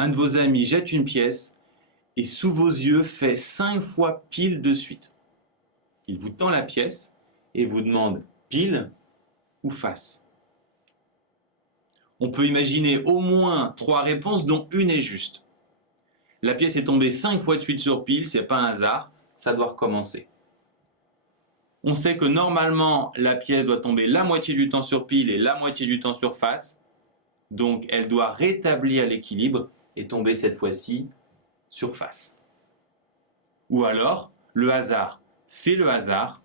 un de vos amis jette une pièce et sous vos yeux fait 5 fois pile de suite. Il vous tend la pièce et vous demande pile ou face. On peut imaginer au moins 3 réponses dont une est juste. La pièce est tombée 5 fois de suite sur pile, c'est pas un hasard, ça doit recommencer. On sait que normalement la pièce doit tomber la moitié du temps sur pile et la moitié du temps sur face, donc elle doit rétablir l'équilibre et tomber cette fois-ci sur face. Ou alors, le hasard, c'est le hasard,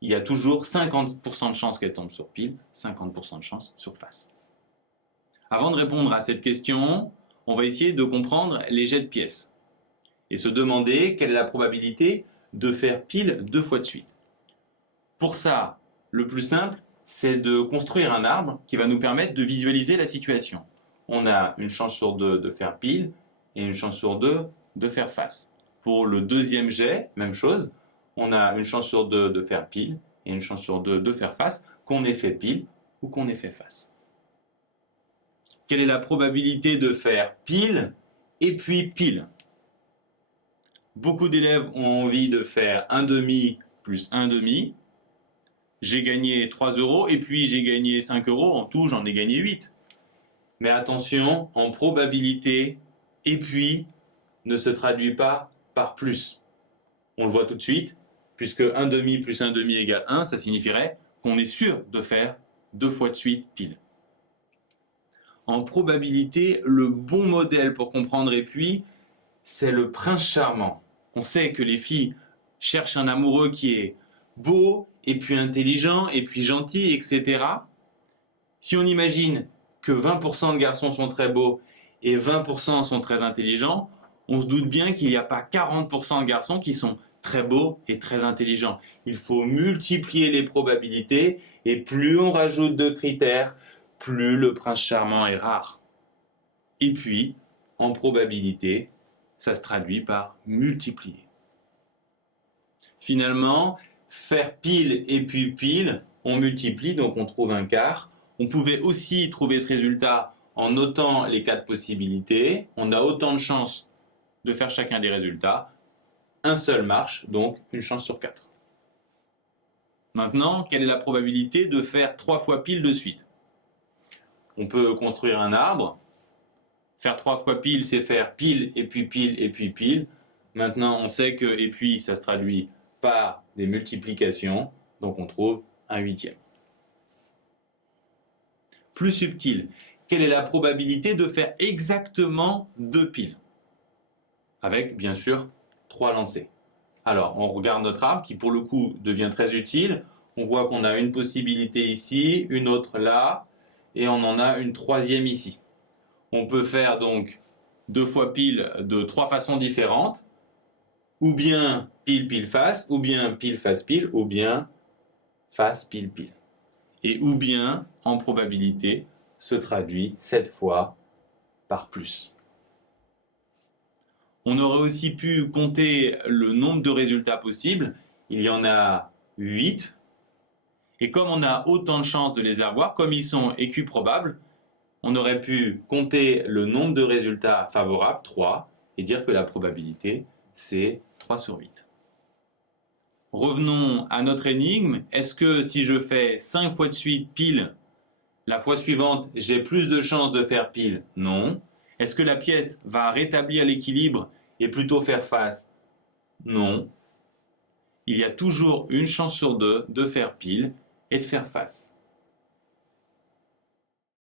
il y a toujours 50% de chances qu'elle tombe sur pile, 50% de chances sur face. Avant de répondre à cette question, on va essayer de comprendre les jets de pièces et se demander quelle est la probabilité de faire pile 2 fois de suite. Pour ça, le plus simple, c'est de construire un arbre qui va nous permettre de visualiser la situation. On a une chance sur 2 de faire pile et une chance sur 2 de faire face. Pour le deuxième jet, même chose, on a une chance sur 2 de faire pile et une chance sur 2 de faire face, qu'on ait fait pile ou qu'on ait fait face. Quelle est la probabilité de faire pile et puis pile? Beaucoup d'élèves ont envie de faire 1 demi plus 1 demi. J'ai gagné 3 € et puis j'ai gagné 5 €. En tout, j'en ai gagné 8. Mais attention, en probabilité, et puis ne se traduit pas par plus. On le voit tout de suite, puisque 1 demi plus 1 demi égale 1, ça signifierait qu'on est sûr de faire 2 fois de suite pile. En probabilité, le bon modèle pour comprendre et puis, c'est le prince charmant. On sait que les filles cherchent un amoureux qui est beau, et puis intelligent, et puis gentil, etc. Si on imagine que 20% de garçons sont très beaux et 20% sont très intelligents, on se doute bien qu'il n'y a pas 40% de garçons qui sont très beaux et très intelligents. Il faut multiplier les probabilités et plus on rajoute de critères, plus le prince charmant est rare. Et puis, en probabilité, ça se traduit par multiplier. Finalement, faire pile et puis pile, on multiplie, donc on trouve un quart. On pouvait aussi trouver ce résultat en notant les 4 possibilités. On a autant de chances de faire chacun des résultats. Un seul marche, donc une chance sur 4. Maintenant, quelle est la probabilité de faire 3 fois pile de suite? On peut construire un arbre. Faire 3 fois pile, c'est faire pile et puis pile et puis pile. Maintenant, on sait que et puis, ça se traduit par des multiplications, donc on trouve un huitième. Plus subtil, quelle est la probabilité de faire exactement 2 piles? Avec, bien sûr, 3 lancers. Alors, on regarde notre arbre qui, pour le coup, devient très utile. On voit qu'on a une possibilité ici, une autre là, et on en a une troisième ici. On peut faire donc 2 fois pile de 3 façons différentes, ou bien pile pile face, ou bien pile face pile, ou bien face pile pile. Et ou bien, en probabilité, se traduit cette fois par plus. On aurait aussi pu compter le nombre de résultats possibles. Il y en a 8. Et comme on a autant de chances de les avoir, comme ils sont équiprobables, on aurait pu compter le nombre de résultats favorables, 3, et dire que la probabilité, c'est 3 sur 8. Revenons à notre énigme. Est-ce que si je fais 5 fois de suite pile, la fois suivante, j'ai plus de chances de faire pile? Non. Est-ce que la pièce va rétablir l'équilibre et plutôt faire face? Non. Il y a toujours une chance sur 2 de faire pile et de faire face.